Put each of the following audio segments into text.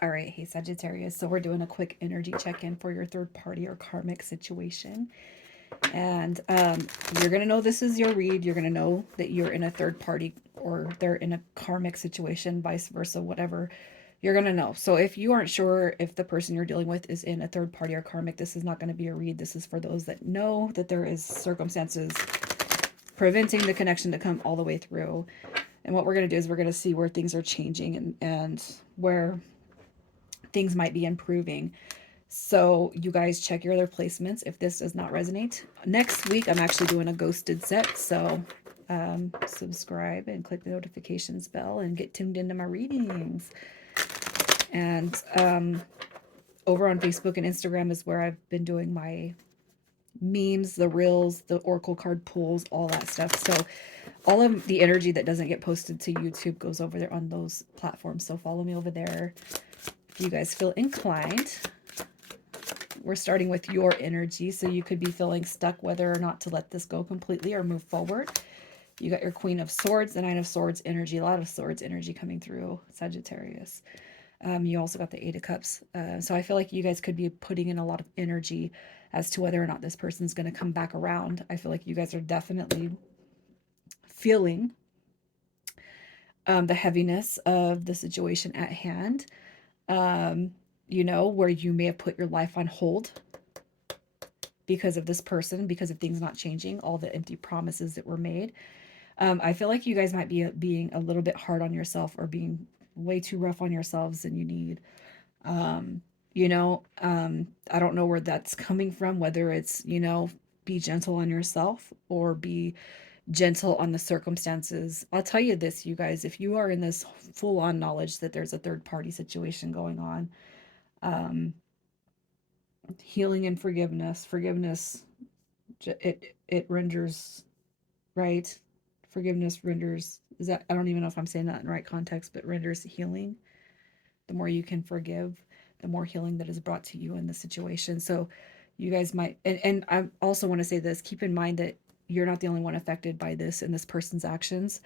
All right, hey Sagittarius. So we're doing a quick energy check-in for your third party or karmic situation. And you're going to know this is your read. You're going to know that you're in a third party or they're in a karmic situation, vice versa, whatever. You're going to know. So if you aren't sure if the person you're dealing with is in a third party or karmic, this is not going to be a read. This is for those that know that there is circumstances preventing the connection to come all the way through. And what we're going to do is we're going to see where things are changing and where things might be improving. So you guys check your other placements if this does not resonate. Next week, I'm actually doing a ghosted set. So subscribe and click the notifications bell and get tuned into my readings. And over on Facebook and Instagram is where I've been doing my memes, the reels, the oracle card pulls, all that stuff. So all of the energy that doesn't get posted to YouTube goes over there on those platforms. So follow me over there if you guys feel inclined. We're starting with your energy, so you could be feeling stuck whether or not to let this go completely or move forward. You got your Queen of Swords, the Nine of Swords energy, a lot of Swords energy coming through, Sagittarius. You also got the Eight of Cups. So I feel like you guys could be putting in a lot of energy as to whether or not this person's going to come back around. I feel like you guys are definitely feeling the heaviness of the situation at hand. You know, where you may have put your life on hold because of this person, because of things not changing, all the empty promises that were made. I feel like you guys might be being a little bit hard on yourself or being way too rough on yourselves than you need. Um, I don't know where that's coming from, whether it's, be gentle on yourself or be gentle on the circumstances. I'll tell you this, you guys, if you are in this full on knowledge that there's a third party situation going on, um, healing and forgiveness, it renders, right? Forgiveness renders, is that, I don't even know if I'm saying that in the right context, but renders healing. The more you can forgive, the more healing that is brought to you in the situation. So you guys might, and I also want to say this, keep in mind that you're not the only one affected by this and this person's actions,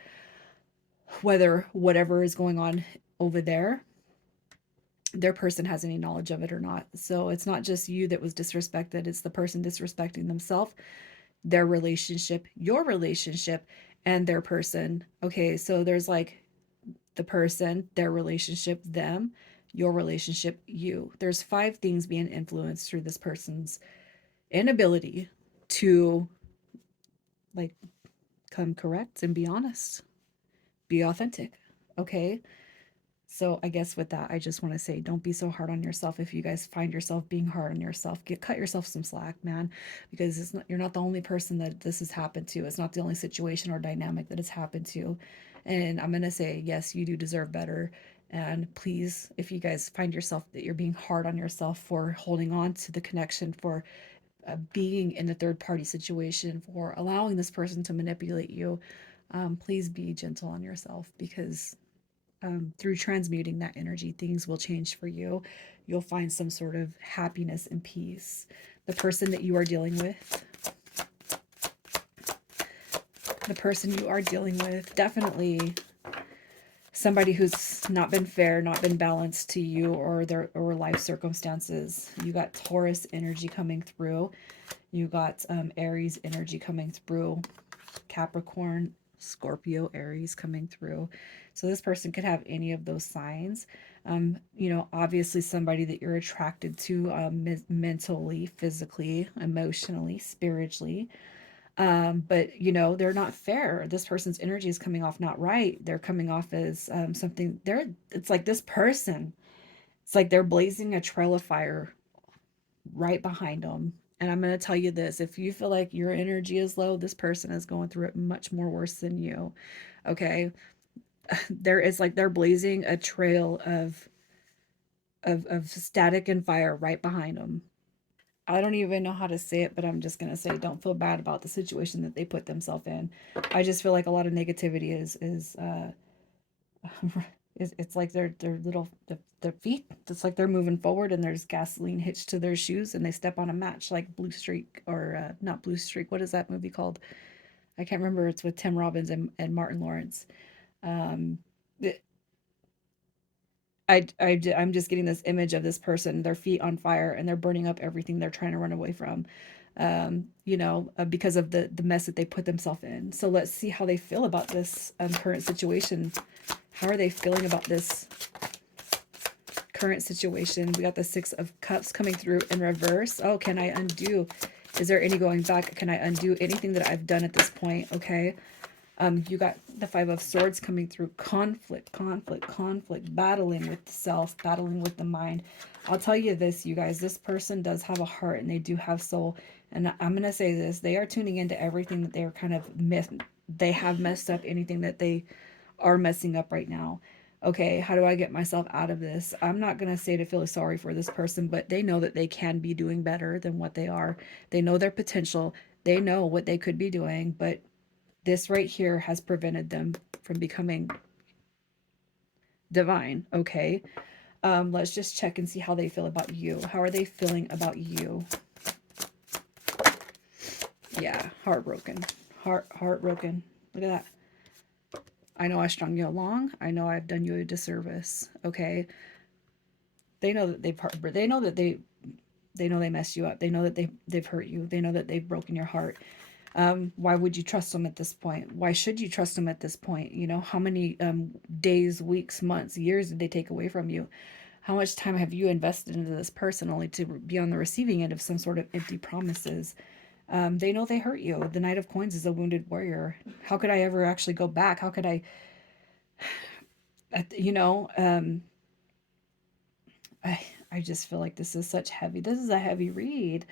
whether whatever is going on over there, their person has any knowledge of it or not. So it's not just you that was disrespected, it's the person disrespecting themselves, their relationship, your relationship, and their person. Okay, so there's like the person, their relationship, them, your relationship, you. There's five things being influenced through this person's inability to like come correct and be honest, be authentic. Okay. So I guess with that, I just want to say, don't be so hard on yourself. If you guys find yourself being hard on yourself, cut yourself some slack, man, because you're not the only person that this has happened to. It's not the only situation or dynamic that it's happened to. And I'm gonna say, yes, you do deserve better. And please, if you guys find yourself that you're being hard on yourself for holding on to the connection, for being in a third party situation, for allowing this person to manipulate you, please be gentle on yourself because through transmuting that energy, things will change for you. You'll find some sort of happiness and peace. The person that you are dealing with, definitely somebody who's not been fair, not been balanced to you or their or life circumstances. You got Taurus energy coming through. You got Aries energy coming through. Capricorn, Scorpio, Aries coming through. So this person could have any of those signs. Obviously somebody that you're attracted to mentally, physically, emotionally, spiritually. But they're not fair. This person's energy is coming off not right. They're coming off as something. It's like this person. It's like they're blazing a trail of fire right behind them. And I'm going to tell you this, if you feel like your energy is low, this person is going through it much more worse than you. Okay? There is like they're blazing a trail of static and fire right behind them. I don't even know how to say it, but I'm just going to say don't feel bad about the situation that they put themselves in. I just feel like a lot of negativity is it's like their little their feet. It's like they're moving forward and there's gasoline hitched to their shoes and they step on a match like Blue Streak or not Blue Streak. What is that movie called? I can't remember. It's with Tim Robbins and Martin Lawrence. Um, I'm just getting this image of this person, their feet on fire, and they're burning up everything they're trying to run away from, because of the mess that they put themselves in. So let's see how they feel about this current situation. How are they feeling about this current situation? We got the Six of Cups coming through in reverse. Oh, can I undo? Is there any going back? Can I undo anything that I've done at this point? Okay. You got the Five of Swords coming through. Conflict, conflict, conflict, battling with the self, battling with the mind. I'll tell you this, you guys, this person does have a heart and they do have soul. And I'm going to say this, they are tuning into everything that they're kind of they have messed up, anything that they are messing up right now. Okay, how do I get myself out of this? I'm not going to say to feel sorry for this person, but they know that they can be doing better than what they are. They know their potential. They know what they could be doing, but this right here has prevented them from becoming divine. Okay. Let's just check and see how they feel about you. How are they feeling about you? Yeah, heartbroken. Heartbroken. Look at that. I know I strung you along. I know I've done you a disservice. Okay. They know that they know they messed you up. They know that they've hurt you. They know that they've broken your heart. Why would you trust them at this point? Why should you trust them at this point? You know, how many days, weeks, months, years did they take away from you? How much time have you invested into this person only to be on the receiving end of some sort of empty promises? They know they hurt you. The Knight of Coins is a wounded warrior. How could I ever actually go back? How could I, you know, I, I just feel like this is a heavy read.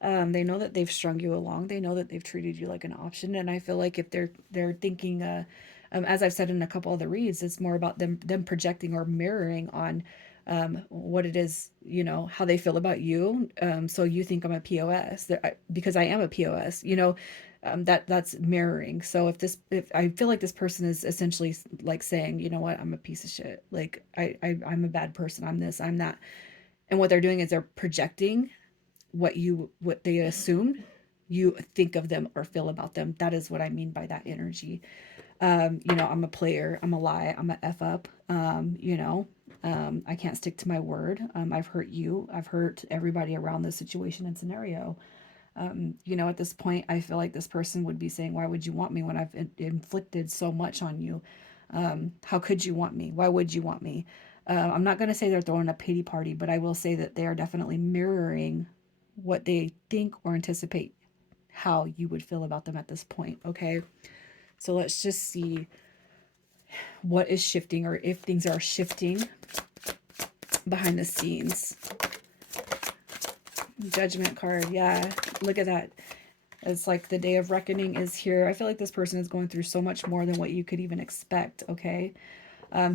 They know that they've strung you along. They know that they've treated you like an option. And I feel like if they're thinking, as I've said in a couple of the reads, it's more about them projecting or mirroring on what it is, how they feel about you. So you think I'm a POS because I am a POS, that's mirroring. So if I feel like this person is essentially like saying, you know what, I'm a piece of shit. Like I'm a bad person. I'm this, I'm that. And what they're doing is they're projecting what they assume you think of them or feel about them. That is what I mean by that energy. I'm a player, I'm a lie, I'm a F up. I can't stick to my word. I've hurt you, I've hurt everybody around this situation and scenario. At this point, I feel like this person would be saying, why would you want me when I've inflicted so much on you? How could you want me? Why would you want me? I'm not going to say they're throwing a pity party, but I will say that they are definitely mirroring what they think or anticipate how you would feel about them at this point. Okay. So let's just see what is shifting or if things are shifting behind the scenes. Judgment card. Yeah. Look at that. It's like the day of reckoning is here. I feel like this person is going through so much more than what you could even expect. Okay.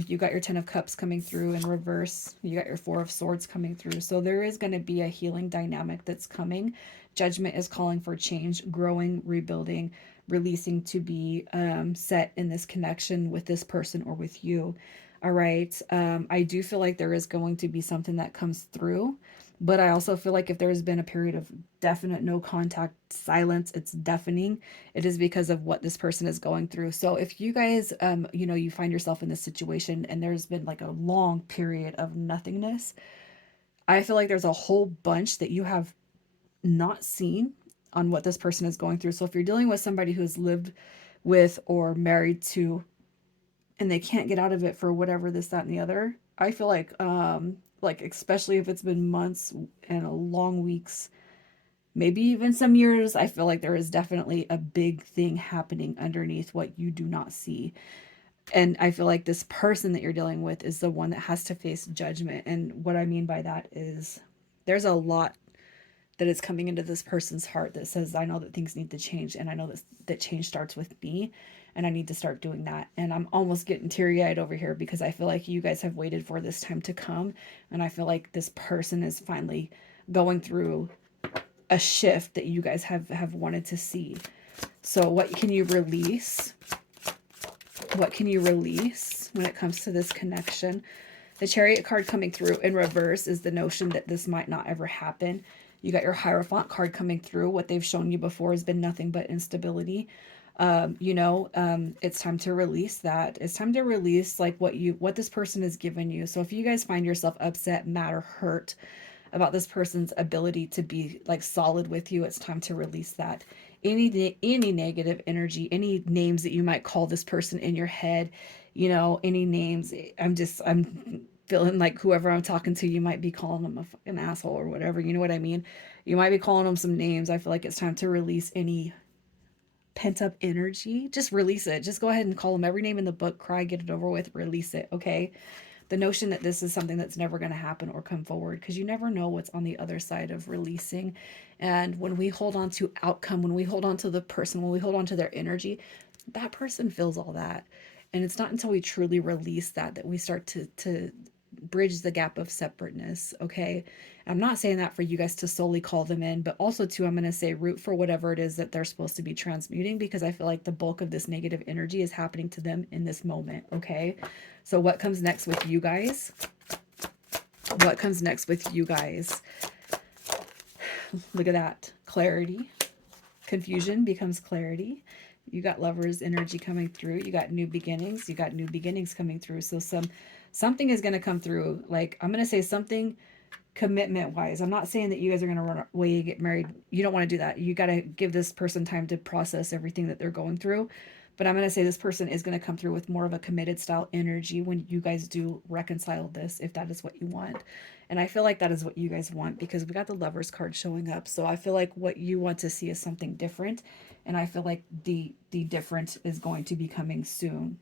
You got your Ten of Cups coming through in reverse. You got your Four of Swords coming through. So there is going to be a healing dynamic that's coming. Judgment is calling for change, growing, rebuilding, releasing to be set in this connection with this person or with you. All right. I do feel like there is going to be something that comes through. But I also feel like if there has been a period of definite no contact silence, it's deafening. It is because of what this person is going through. So if you guys, you find yourself in this situation and there's been like a long period of nothingness, I feel like there's a whole bunch that you have not seen on what this person is going through. So if you're dealing with somebody who's lived with or married to and they can't get out of it for whatever this, that, and the other, I feel like especially if it's been months and a long weeks, maybe even some years, I feel like there is definitely a big thing happening underneath what you do not see. And I feel like this person that you're dealing with is the one that has to face judgment. And what I mean by that is there's a lot that is coming into this person's heart that says, I know that things need to change, and I know that change starts with me, and I need to start doing that. And I'm almost getting teary-eyed over here because I feel like you guys have waited for this time to come, and I feel like this person is finally going through a shift that you guys have wanted to see. So what can you release? What can you release when it comes to this connection? The Chariot card coming through in reverse is the notion that this might not ever happen. You got your Hierophant card coming through. What they've shown you before has been nothing but instability. It's time to release that. It's time to release like what this person has given you. So if you guys find yourself upset, mad, or hurt about this person's ability to be like solid with you, it's time to release that. Any negative energy, any names that you might call this person in your head, any names. I'm feeling like whoever I'm talking to, you might be calling them a fucking asshole or whatever. You know what I mean? You might be calling them some names. I feel like it's time to release any pent up energy. Just release it. Just go ahead and call them every name in the book, cry, get it over with, release it. Okay. The notion that this is something that's never going to happen or come forward, because you never know what's on the other side of releasing. And when we hold on to outcome, when we hold on to the person, when we hold on to their energy, that person feels all that. And it's not until we truly release that we start to bridge the gap of separateness. Okay. I'm not saying that for you guys to solely call them in, but also too, I'm going to say root for whatever it is that they're supposed to be transmuting, because I feel like the bulk of this negative energy is happening to them in this moment. Okay. So what comes next with you guys? What comes next with you guys? Look at that. Clarity. Confusion becomes clarity. You got Lovers energy coming through. You got new beginnings. You got new beginnings coming through. So something is going to come through. Like, I'm going to say something commitment wise. I'm not saying that you guys are going to run away and get married. You don't want to do that. You got to give this person time to process everything that they're going through. But I'm going to say this person is going to come through with more of a committed style energy when you guys do reconcile this, if that is what you want. And I feel like that is what you guys want, because we got the Lovers card showing up. So I feel like what you want to see is something different. And I feel like the different is going to be coming soon.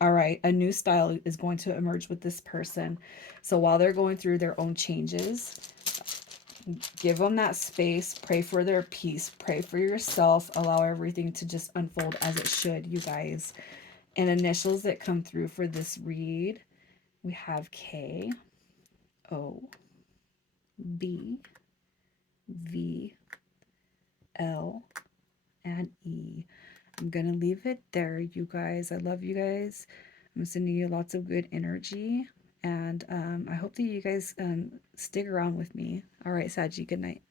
All right, a new style is going to emerge with this person. So while they're going through their own changes, give them that space, pray for their peace, pray for yourself, allow everything to just unfold as it should, you guys. And initials that come through for this read, we have K, O, B, V, L, and E. I'm going to leave it there, you guys. I love you guys. I'm sending you lots of good energy. And I hope that you guys stick around with me. All right, Saji, good night.